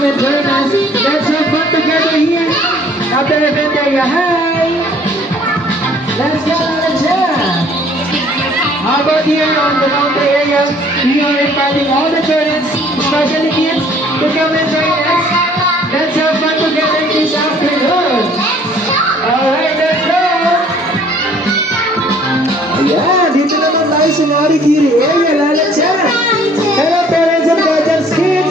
come and join us. Let's have fun together here. After the event area, hi! Let's go, let's go! How about here on the mountain area? We are inviting all the parents, especially kids, to come and join us. Let's have fun together this afternoon. Alright, let's go! Ayan, dito naman tayo sa Narikiri area, Lalatsa. Hello parents and guardians, kids.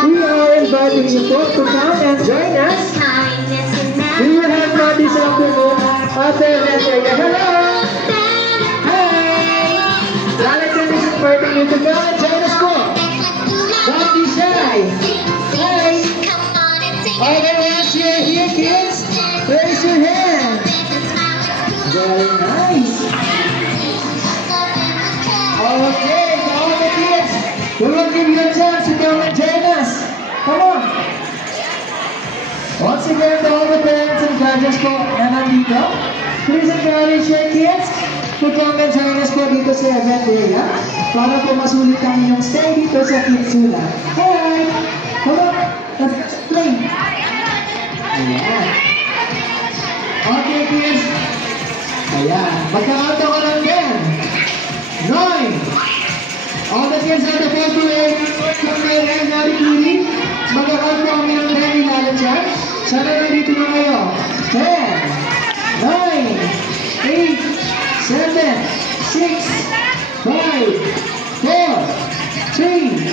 We are inviting you both to come and join us. We will have fun this afternoon after event area. Hello! Hi! Lalatsa is inviting you to come and join us po. Don't be shy. Hi! Okay, once you're here, kids, raise your hand. Very nice. Okay, to all the kids, we will give you a chance to come and join us. Come on. Once again, to all the parents and guardians po na nandito, please encourage your kids to come and join us po dito sa event area para po masulit ang inyong stay dito sa Kidsula. Hi! Come on, let's play. Ayan. Okay, kids. Ayan, magkakanta ko lang din. 9. All the kids at the photo area, kung may Narikiri, magkakanta kami ng 10 nilalagyan. Sana nandito na kayo. 10, 9, 8, 7, 6, 5, 4, 3,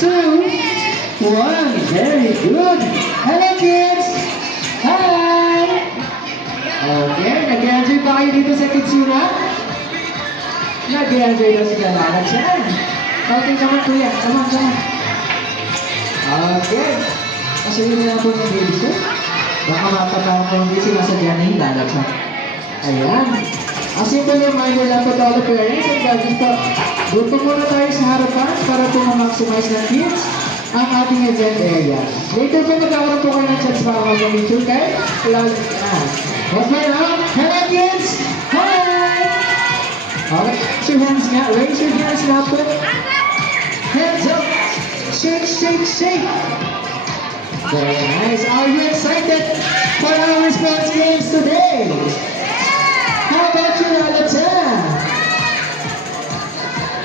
2, 1. Very good. Hello kids. Hi. Okay, nag-enjoy ba kayo dito sa Kidsuna? Nag-enjoy na sila Lalatsan. Okay naman kuya, come on. Okay. Kasi yun na po ng baby ko. Baka mapatawag ko hindi sila sa dyan Lalatsan. Ayan. A simple reminder lang po to all the parents and guardians po. Dito muna tayo sa harapan para po ma-maximize ng kids ang ating event area. Later po magkakaroon po kayo ng chance para mag-picture kay Lalatsan. Okay now, hello kids! Hi! Alright, raise your hands nga. Raise your hands nga po. Hands up! Shake, shake, shake! Very nice. Are you excited for our response games today? How about you, Lalatsan?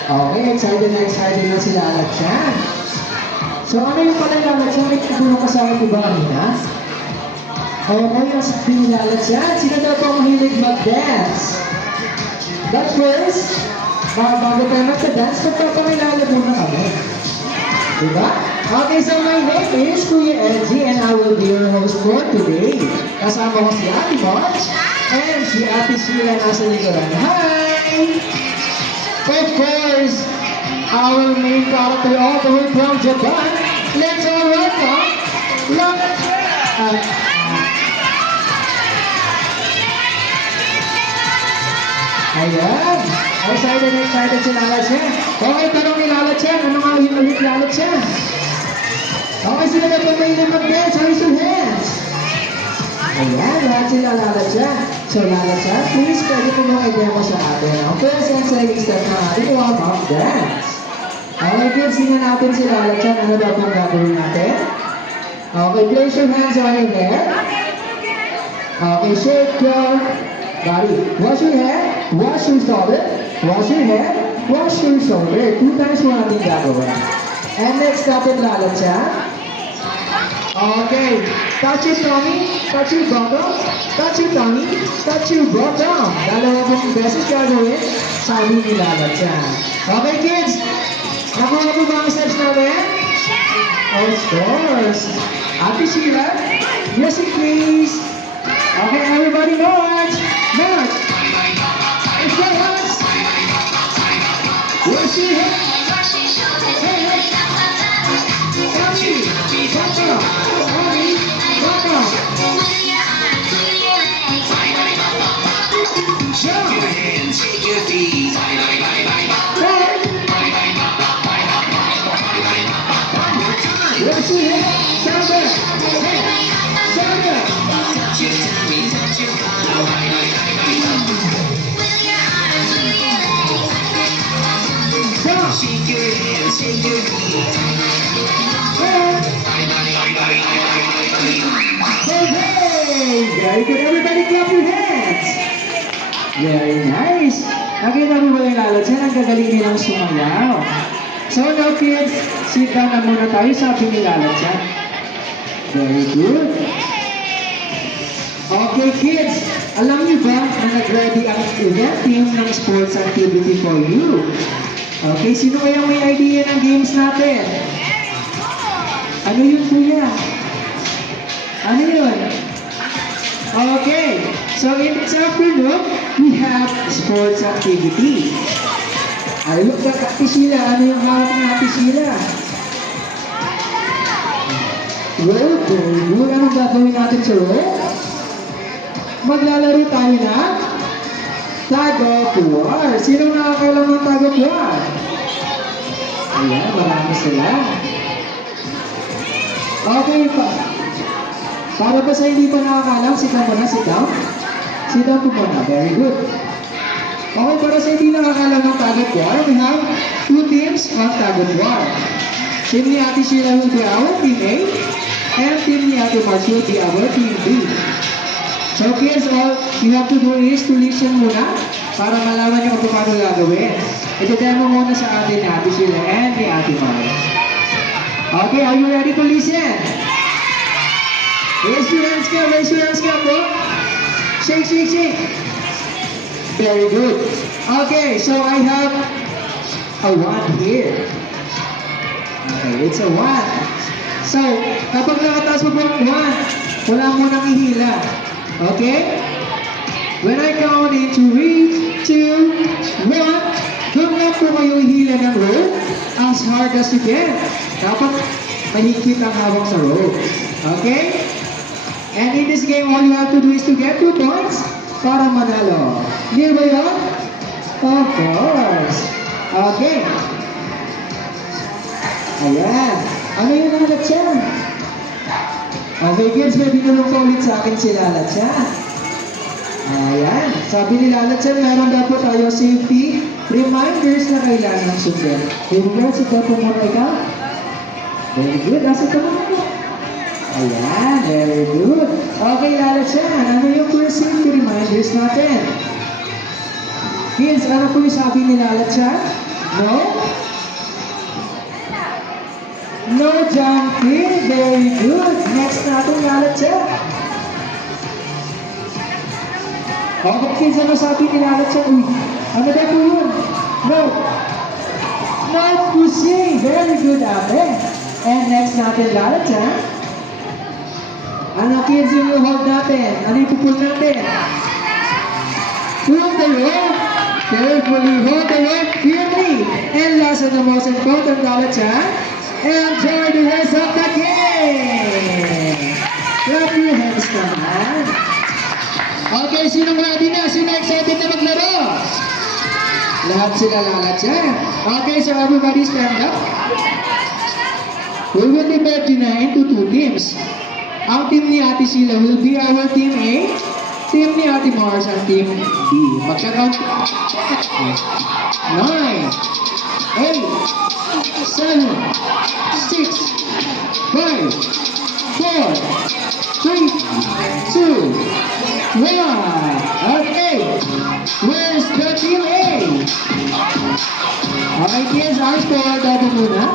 Okay, excited na si Lalatsan. So ano yung pala Lalatsan? May tutulong ka sa akin diba kanina? Okay, ang sabi ni Lalatsan. Sino daw po mahilig mag-dance? But first, bago tayo magka-dance, magpapakilala muna kami. Diba? Okay, so my name is Kuya Edgy and I will be your host for today. Kasama ko si Ate March and si Ate Sheila nasa likuran. Hi! Of course, our main character all the way from Japan. Let's all welcome Lalatsan! Ayan! Excited si Lalatsan. Okay, tanong ni Lalatsan. Ano nga yung ulit Lalatsan? Okay, sila na po may mag-dance. Raise your hands. Ayan, lahat sila Lalatsan. So Lalatsan, please pwede po mong i-demo sa atin ang first and second step na ating warm-up dance. Okay, kids, tingnan natin si Lalatsan. Ano daw pong gagawin natin? Okay, place your hands on your head. Okay, shake your body. Wash your head, wash your shoulder, wash your head, wash your shoulder. 2 times mo natin gagawin. And next natin Lalatsan. Okay. Touch your tummy, touch your bottom, touch your tummy, touch your bottom. Dalawa pong beses gagawin, sabi ni Lalatsan. Okay kids, nakuha mo ba ang steps namin? Of course. Ate Sheila, music please. Okay, everybody march! March! Let's go, march! Where's your head? Hey, hey! Mommy! Papa! Mommy! Papa! Jump! Shake your hands, shake your feet. Hey! One more time! Where's your head? Stand up! Hey! Stand up! Touch your tummy, touch your bottom. Shake your hands, shake your feet. Hey! very good. Everybody clap your hands. Very nice. Nakita mo ba yung lalot siya? Ang gagaling nilang sumayaw. So now kids, sit down na muna tayo, sabi ni lalot siya. Very good. Okay kids, alam niyo ba na nag-ready ang event team ng sports activity for you? Okay, sino kaya may idea ng games natin? Ano yun kuya? Ano yun? Okay, so in this afternoon, we have sports activity. I look at Ate Sheila. Ano yung hawak ng Ate Sheila? Well, very good. Anong gagawin natin sa roll? Maglalaro tayo na tag of war. Sino nakakailang ng tag of war? Ayan, marami sila. Okay pa. Para ba sa hindi pa nakakalam, sit down muna, sit down. Sit down po muna, very good. Okay, para sa hindi nakakalam ng tag of war, we have two teams of tag of war. Team ni Ate Sheila will be our team A, and team ni Ate March will be our team B. So kids, all you have to do is to listen muna para malaman niyo kung paano gagawin. Ito-demo muna sa atin ni Ate Sheila and ni Ate March. Okay, are you ready to listen? Raise your hands ka po. Shake, shake, shake. Very good. Okay, so I have a wand here. Okay, it's a wand. So, kapag nakataas mo po ang wand, wala mo nang ihila. Okay? When I count in 3, 2, 1, huwag na po kayo ihila ng rope as hard as you can. Dapat mahigpit ang hawak sa rope. Okay? And in this game, all you have to do is to get 2 points para manalo. Clear ba yun? Of course. Okay. Ayan. Ano yung nalat siya? Okay kids, may binulong pa ulit sa akin si Lalat siya. Ayan. Sabi ni Lalat siya, meron daw po tayo safety reminders na kailangan sundin. Very good. Sito po muna ikaw. Very good. Nasa ito muna po. Ayan. Very good. Okay, Lalat siya. Ano yung first safety reminders natin? Kids, ano po yung sabi ni Lalat siya? No? No jumping. Very good. Next natin, Lalat siya. Okay, kids, ano sabi ni Lalat siya? Uy, ano daw po yun? No. No pushing. Very good, ate. And next natin, Lalat siya. Ano, kids, yung hold natin? Ano yung pupul natin? Pull the rope. Carefully hold the rope firmly. And last and the most important, Lalat siya. Enjoy the rest of the game! Clap your hands naman. Okay, sinong ready na? Sino excited na maglaro? Lahat sila Lalat siya. Okay, so everybody stand up. We will divide you na into 2 teams. Ang team ni Ate Sheila will be our team A. Team ni Ate Mars ang team B. Mag-shoutout. 9, 8, 7, 6, 5, 4, 3, 2, 1. Okay. Where's the team A? Okay, kids, our score double muna.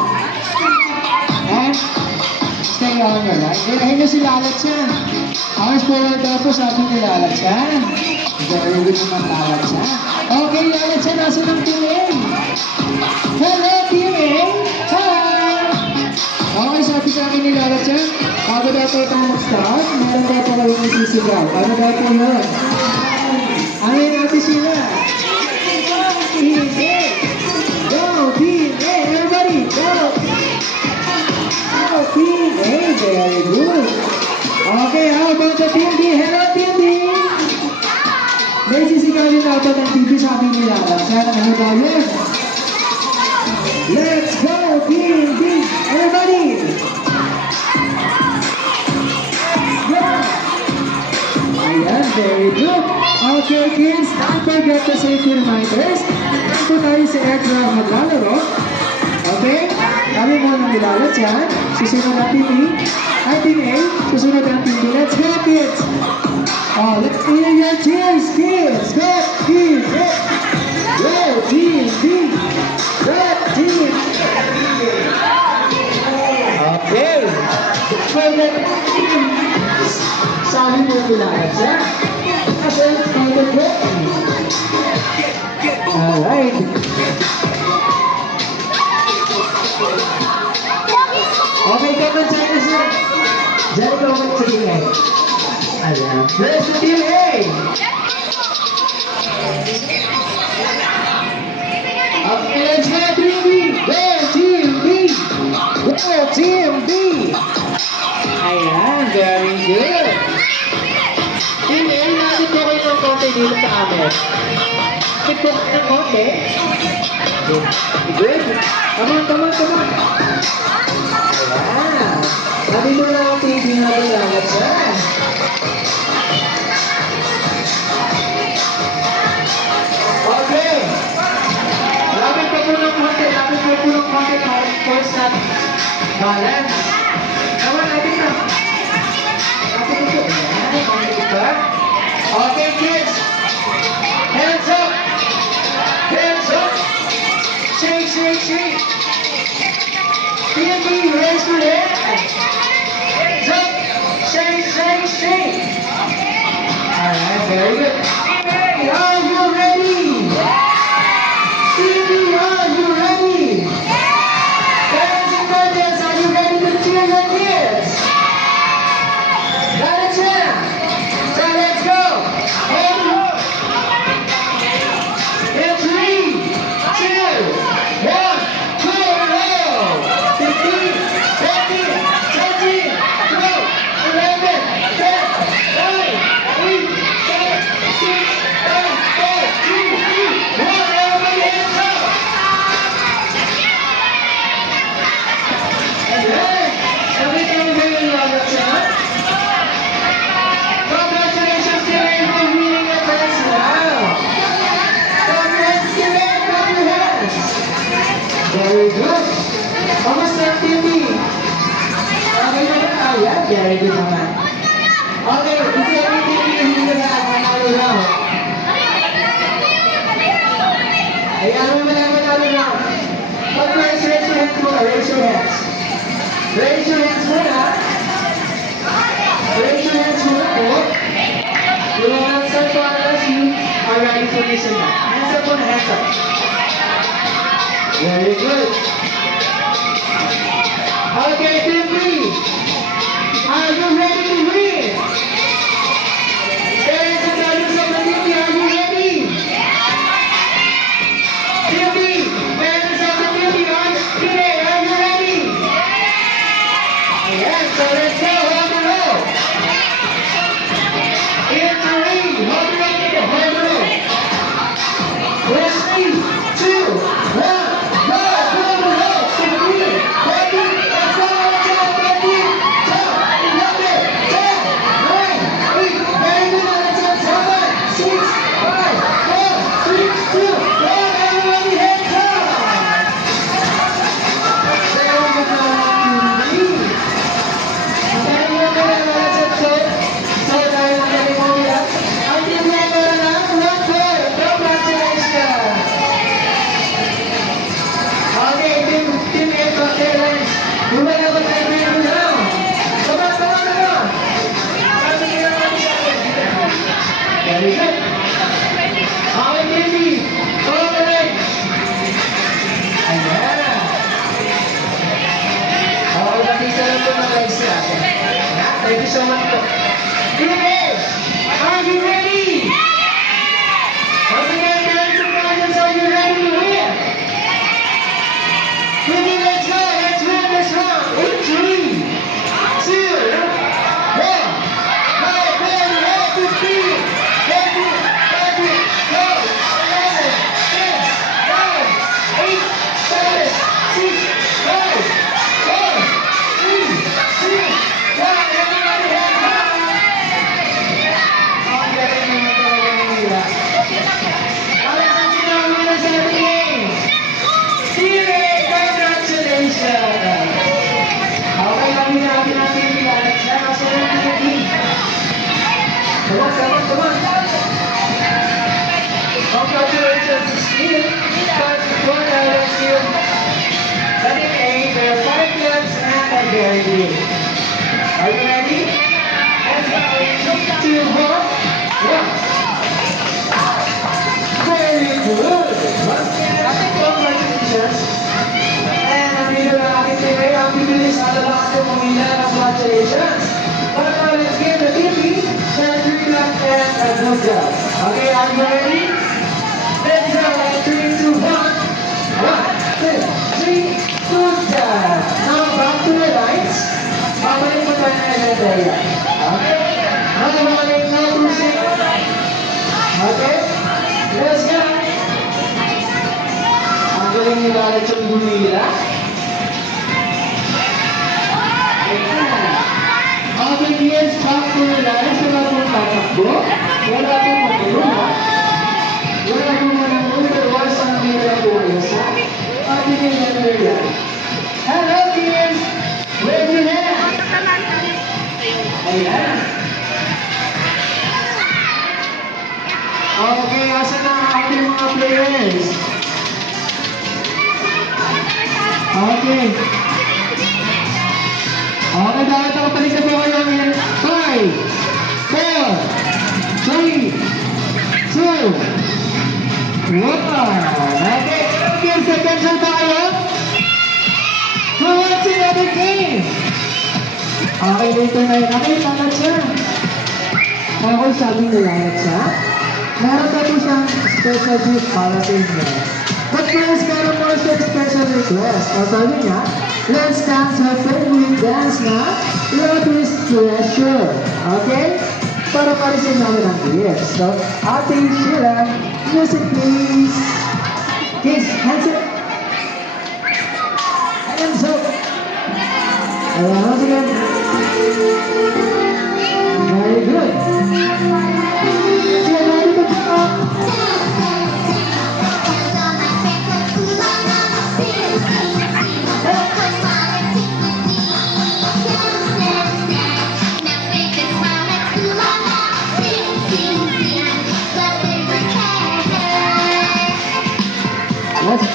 And stay on your line. Ayun na si Lalat siya. Our score double, sabi ni Lalat siya. Very good naman Lalat siya. Okay, Lalat siya, nasa ng team A. Hello, team A. Okay, sabi sa akin ni Lalat siya, bago daw po tayo mag-start, meron daw po kayong isisigaw. Ano daw po yun? Ano yun natin sila? Team A! Go, Team A! Everybody, go! Go, Team A! Very good! Okay, how about the Team B? Hello, Team B! May sisigaw din daw po ng TV, sabi ni Lalat siya. Ano daw yun? Let's go, Team B! Everybody! Yeah! Ayan, very good. Okay, kids, don't forget the safety reminders. Po tayo sa aircraft maglalaro. Okay? Kami muna nilalat yan. Susunod ang team E. Ay, team A. Susunod ang team B. Let's go, kids! Oh, let's hear your cheers, kids! Go, team A! Go, team B! Go, team Okay. For the sabi mo nilalat siya. Kasi for the game. Alright. Okay, come on, China, sir. Jerry, go back to team A. Ayan. Let's to team A. Okay, let's go, team B. Go, team B. Go, team B. Ayan, very good. Team A, natin ko kayo ng konti dito sa amin. Tip ko ng konti. Good. Come on, come on, come on. Ayan. Sabi mo na ang TV na nilalat siya. Okay. Lapit ko po ng konti. Lapit ko po ng konti. Force na balance. Come on, lapit na. Lapit ko. Ayan. Konti ka. Okay, kids. Hands up. Hands up. Shake, shake, shake. TNT, raise your hands. Hands up. Shake, shake, shake. Alright, very good. Hey, are you ready? TV, are you ready? Parents and guardians, are you ready to cheer your kids? Got a chance. So let's go. Hold on. In 3, 2, 1, go, roll. 15, 14, 13, 12, 11, 10, 9, 8, 7, 6, 5, 4, 3, 2, 1. Everybody hands up. Alright. Everything very well, that's it. Congratulations, Karen, for winning your first round. Congrats, Karen, clap your hands. Very good. Kamusta ang team B? Okay naman? Ah, yeah, very good naman. Okay, is everything hindi na lang manalo round? Ay, ano naman ang manalo round? Pag raise your hands muna, raise your hands. Raise your hands muna. Raise your hands muna po. You will answer to unless you are ready to listen now. Hands up muna, hands up. Very good. Okay, team B. Are you ready to win? Parents and guardians of the team B, are you ready? Team B, parents of the team B, are you ready? Ayan, so let's go, hold the roll. In 3, hold the roll, hold the roll. In 3, 2, 1, go, hold the roll. 15, 14, let's go, 13, 12, 11, 10, 9, 8, very good, let's go, 7, 6, 5, 4, 3, 2, 1, everybody hands up. Very good naman, Team B. Very good naman, let's go. So, dahil magaling mo nila, ang team B ay meron ng 1 point. Congratulations! Okay, team A, okay, lines. Lumaya ba tayo meron now? Come on, come on, come on. Sabi nila natin sa akin. Very good. Okay, team B. Okay. Ayan. Okay, batisa lang po mga guys natin. Ayan, thank you so much po. Team A, are you ready? Once again, parents and guardians, are you ready to win? Ready, let's go. Let's win this round. In 3, 2, 1. Go, go, go, 15, 14, 13, 12, 11, 10, 9, 8, 7, 6, 5, 4, 3, 2, 1. Everybody hands up. Come on, come on, come on. Congratulations, Steve. But before that, let's give Running A, their 5 claps and a very good. Are you ready? Let's go. 3, 2, 1. Yeah. Very good. Once again, congratulations. And nandito na aking TV. Ang bibilis na lahat ng pamilya. Congratulations. But now let's give the TV their 3 claps and a good job. Okay, are you ready? Let's go. 3, 2, 1. 1, 2, 3. Good job. Now back to the lines. Babalik mo tayo na Andrea. Okay? Now babalik na cruising. Okay? Let's go. Ang galing nila ulit yung bumila. Okay, yes, back to the lines. Wala pong tatakbo. Wala pong magulungan. Wala pong manangulo. Wala sa nila po kayo sa ating Andrea. Hello, kids! Wave your hand! Ayan. Okay, asan na ang ating mga players? Okay. Okay, dapat nakapalik na po kayo in 5, 4, 3, 2, 1. Okay, 15 seconds na tayo. Who wants another game? Okay, dito na yun. Okay, lalat siya. Okay, sabi na lalat siya. Meron pa po siyang special gift para sa inyo. But first, meron po siyang special request. O sabi niya, let's dance her favorite dance na Love is Treasure. Okay? Para parisin namin ang gifts. So, Ate Sheila, music please. Kids, hands up. Hands up. Ayan, once again. Very good. Sige, ready to go. Let's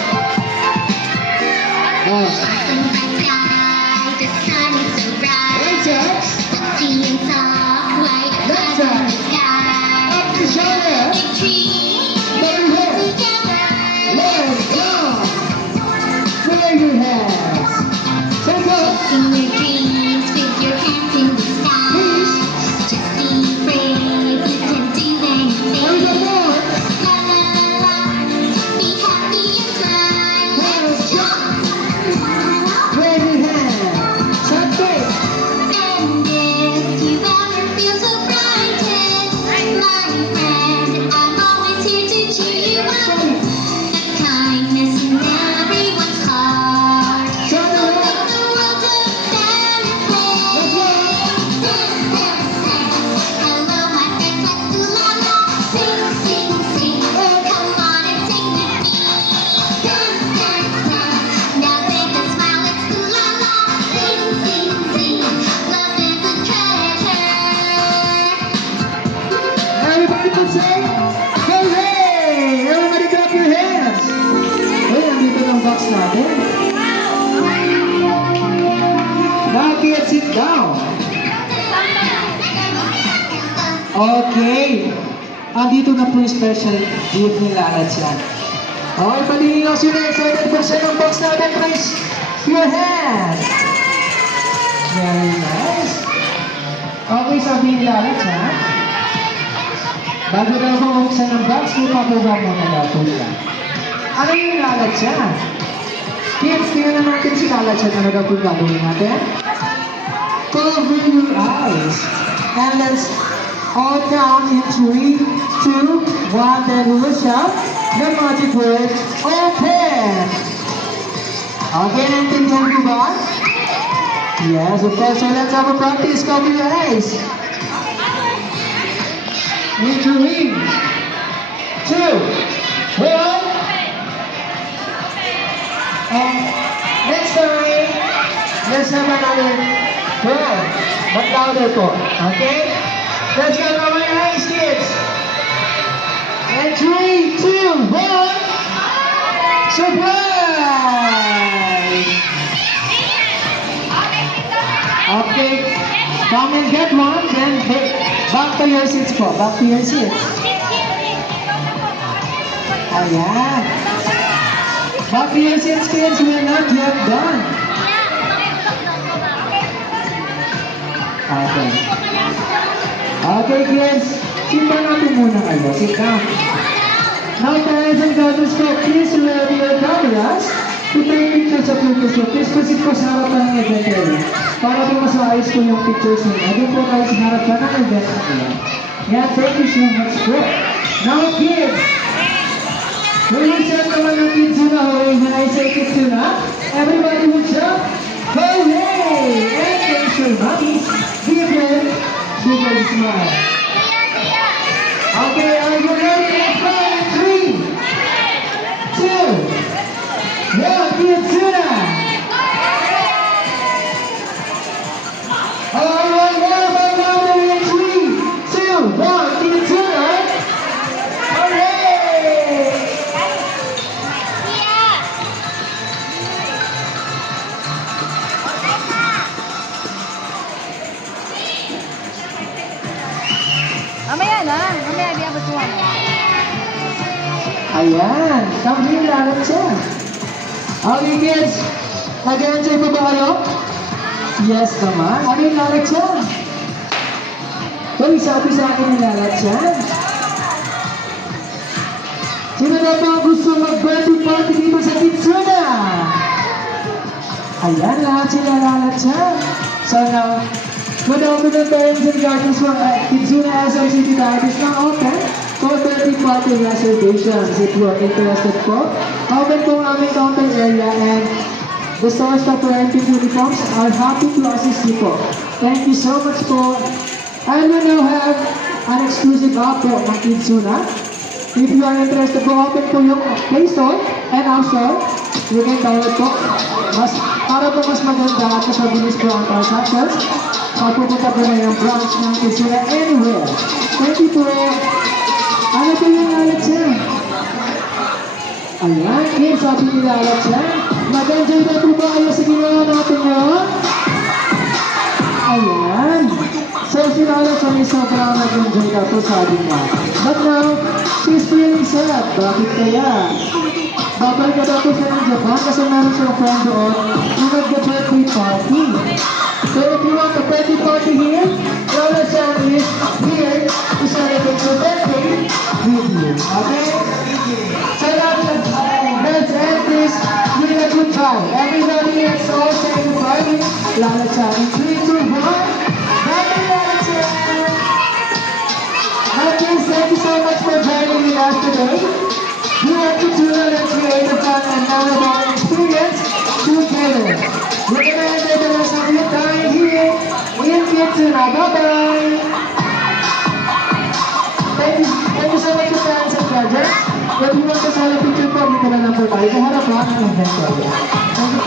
now kids, sit down. Okay. Andito na po yung special gift ni Lalat yan. Okay, paliligaw sino excited po siya ng box natin. Raise your hands. Very nice. Okay, sabi ni Lalat ha. Bago daw po buksan ng box, may papugang mga natula. Ano yung Lalat siya? Kids, tingnan natin si Lalat siya talaga po gagawin natin. Cover your eyes. And let's all count in 3, 2, 1. Then we will shout the magic word, open. Okay, naintindihan mo ba? Yes, of course. So let's have a practice. Cover your eyes. In 3, 2, 1. And next time, let's have another. Good. But louder po. Okay? Let's go, Mama. And 3, 2, 1. Surprise! Okay, come and get one, then back to your seats po. Back to your seats. Ayan. Back to your seats, kids. We're not yet done. Okay. Okay, kids. Sit down natin muna kayo. Sit down. Now, parents and guardians po, please ready your cameras to take pictures of your kids. Please proceed po sa harapan ng event area. Para po mas maayos po yung pictures nyo. Doon po kayo sa harapan ng event area. Yeah, thank you so much po. Now, kids. Will you jump naman ng kids na hooray when I say kids na? Everybody will jump. Hooray! And thanks your mommies. Give them bigger smile. Okay, are you ready? 3, 2, 1, kids na! Alright, what about now in 3, 2, 1, kids na! Hooray! Mamaya na. Mamaya di abot mo. Ayan, come here, lalat siya. Okay, kids. Nag-enjoy pa ba kayo? Yes naman. Ano yung lalat siya? Uy, sabi sa akin yung lalat siya. Sino na ba gusto mag-birthday party dito sa Kitsuna? Ayan, lahat sila lalat siya. So now, good afternoon parents and guardians for Kitsuna SRCT Diet is now open for birthday party reservations. If you are interested po, open po ang aming counter area and the store staff wearing pink uniforms are happy to assist you po. Thank you so much po. And we now have an exclusive app po ng Kitsuna. If you are interested po, open po yung Play Store and App Store. You can download po. Para po mas maganda at mas mabilis po ang transactions. Mapupunta po na yung branch ng Kitsuna anywhere. Thank you po. Ano po yung lalat siya? Ayan, kids, sabi ni lalat siya. Mag-enjoy na po ba kayo sa ginawa natin yun? Ayan. So, si lalat siya ay sobrang nag-enjoy na po sabi niya. But now, she's feeling sad. Bakit kaya? Babalik na daw po siya ng Japan kasi meron siyang friend doon na nag-birthday party. So if you want a birthday party here, Lola Chan is here to celebrate your birthday with you. Okay? So let's end this with a good time. Everybody let's all say goodbye with Lola Chan. In 3, 2, 1. Happy Lola Chan! Okay, thank you so much for joining with us today. We have to tune in and create a fun and memorable experience together. We're gonna enjoy the rest of your time here in Kitsuna. Bye-bye! Thank you so much, parents and guardians. If you want to sign a picture po, dito na lang po tayo. Sa harapan ng event area. Thank you po.